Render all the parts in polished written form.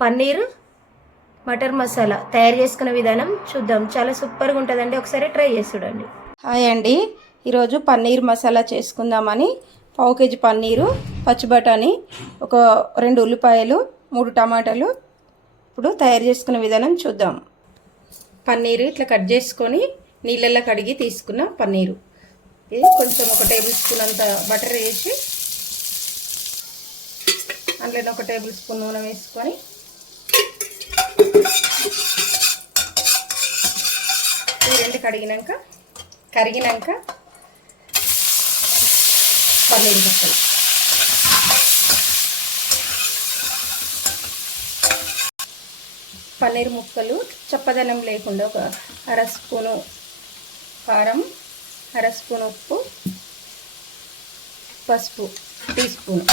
పన్నీర్ మటర్ మసాలా తయారు చేసుకునే విధానం చూద్దాం. చాలా సూపర్గా ఉంటుందండి, ఒకసారి ట్రై చేసి చూడండి. హాయ్ అండి, ఈరోజు పన్నీర్ మసాలా చేసుకుందామని పావు కేజీ పన్నీరు, పచ్చి బఠానీ, ఒక 2 ఉల్లిపాయలు, 3 టమాటాలు. ఇప్పుడు తయారు చేసుకునే విధానం చూద్దాం. పన్నీరు ఇట్లా కట్ చేసుకొని నీళ్ళల్లో కడిగి తీసుకున్న పన్నీరు. ఇది కొంచెం 1 టేబుల్ స్పూన్ అంత బటర్ వేసి అందులో 1 టేబుల్ స్పూన్ నూనె వేసుకొని ఈ రెండు కరిగినాక పన్నీర్ ముక్కలు, పన్నీర్ ముక్కలు చప్పదనం లేకుండా ఒక 1/2 స్పూను కారం, 1/2 స్పూన్ ఉప్పు, పసుపు టీ స్పూన్,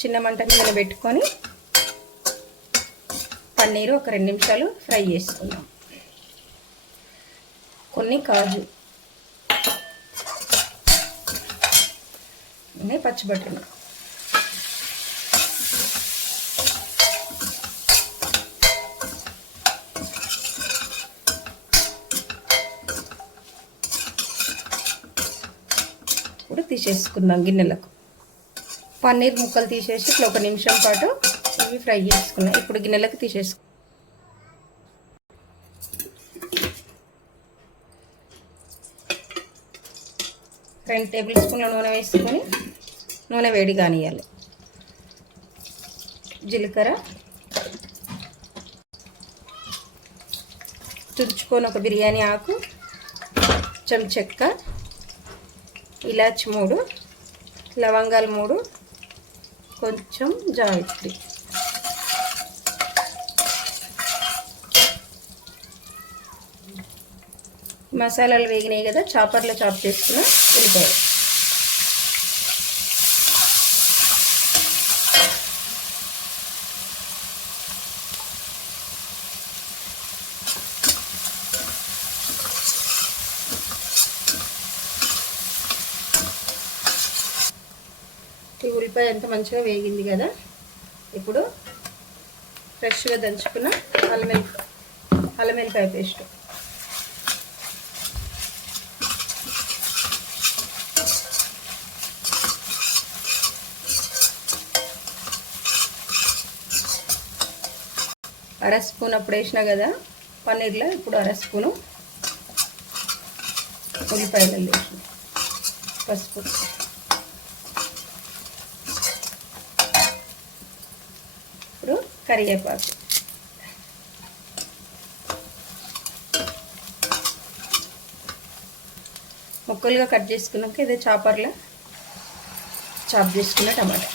చిన్న మంట మీద పెట్టుకొని పన్నీరు ఒక 2 నిమిషాలు ఫ్రై చేసుకుందాం. కొన్ని కాజు, పచ్చి బఠానీ, ఇప్పుడు తీసేసుకుందాం గిన్నెలకు. పన్నీర్ ముక్కలు తీసేసి ఇట్లా 1 నిమిషం పాటు ఇవి ఫ్రై చేసుకున్నాం. ఇప్పుడు గిన్నెలకు తీసేసుకున్నాం. 2 టేబుల్ స్పూన్ల నూనె వేసుకొని నూనె వేడి కానియాలి. జీలకర్ర తుంచుకొని ఒక బిర్యానీ ఆకు, చెక్క, ఇలాచి 3, లవంగాలు 3, కొంచెం జావిత్రి, మసాలాలు వేగినాయి కదా, చాపర్లో చాప్ చేసుకున్న ఉల్లిపాయలు, ఈ ఉల్లిపాయ ఎంత మంచిగా వేగింది కదా. ఇప్పుడు ఫ్రెష్గా దంచుకున్న అల్లం వెల్లిపాయ పేస్ట్, అర స్పూన్ అప్పుడు వేసినా కదా పన్నీర్లో, ఇప్పుడు 1/2 స్పూను ఉల్లిపాయలు వేసిన, పసుపు, ఇప్పుడు కరివేపాకు, ముక్కలుగా కట్ చేసుకున్నాక ఇదే చాపర్లో చాప్ చేసుకున్న టమాటా,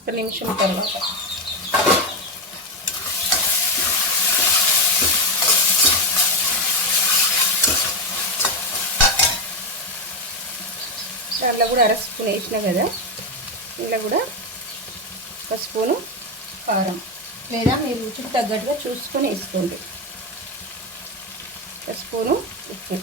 ఒక నిమిషం తర్వాత దాంట్లో కూడా 1/2 స్పూన్ వేసినా కదా, ఇంట్లో కూడా 1 స్పూను కారం, లేదా మీరు రుచికి తగ్గట్టుగా చూసుకొని వేసుకోండి. 1 స్పూను ఉప్పు,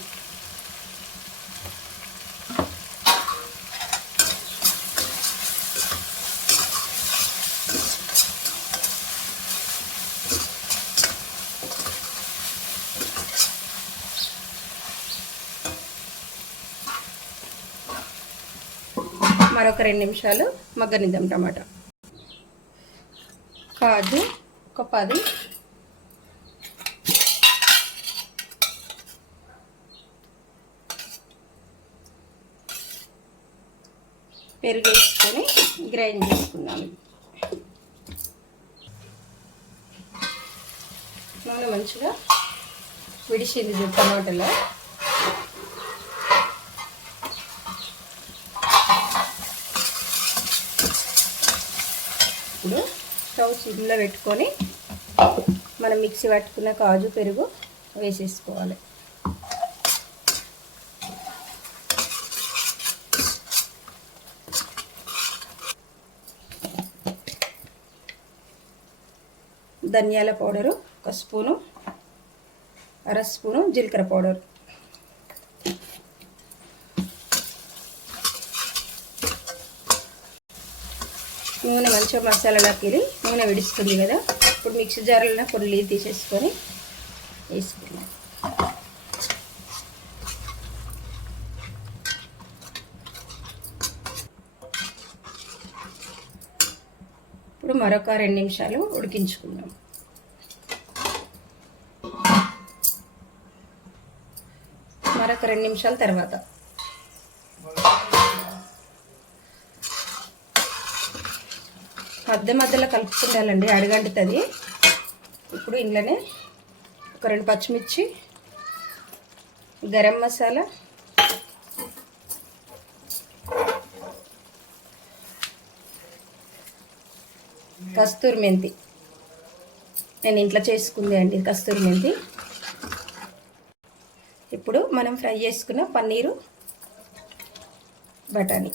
మరొక 2 నిమిషాలు మగ్గనిద్దాం. టమాటా, కాజు ఒక 10, పెరుగు వేసుకొని గ్రైండ్ చేసుకున్నాము. నూనె మంచిగా విడిచింది టమాటాలో. ఇప్పుడు స్టవ్ సిమ్లో పెట్టుకొని మనం మిక్సీ పట్టుకున్న కాజు పెరుగు వేసేసుకోవాలి. ధనియాల పౌడరు 1 స్పూను, 1/2 స్పూను జీలకర్ర పౌడర్, నూనె మంచిగా మసాలాలోకి నూనె విడుస్తుంది కదా. ఇప్పుడు మిక్సీ జార్లో కొన్ని నీళ్ళు తీసేసుకొని వేసుకున్నాం. ఇప్పుడు మరొక 2 నిమిషాలు ఉడికించుకుందాం. మరొక 2 నిమిషాల తర్వాత మధ్యలో కలుపుకుండాలండి, అడుగంటుతుంది. ఇప్పుడు ఇంట్లోనే ఒక 2 పచ్చిమిర్చి, గరం మసాలా, కస్తూరి మెంతి, నేను ఇంట్లో చేసుకుంది అండి కస్తూరి మెంతి. ఇప్పుడు మనం ఫ్రై చేసుకున్న పన్నీరు, బఠానీ,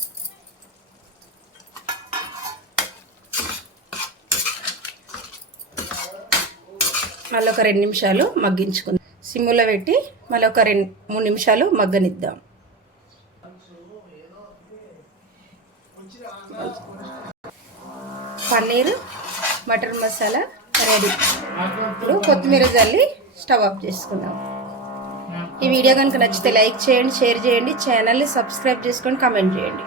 మళ్ళీ ఒక 2 నిమిషాలు మగ్గించుకుందాం. సిమ్లో పెట్టి మళ్ళీ ఒక 2-3 నిమిషాలు మగ్గనిద్దాం. పన్నీరు మటర్ మసాలా రెడీ. ఇప్పుడు కొత్తిమీర జల్లి స్టవ్ ఆఫ్ చేసుకుందాం. ఈ వీడియో కనుక నచ్చితే లైక్ చేయండి, షేర్ చేయండి, ఛానల్ని సబ్స్క్రైబ్ చేసుకొని కామెంట్ చేయండి.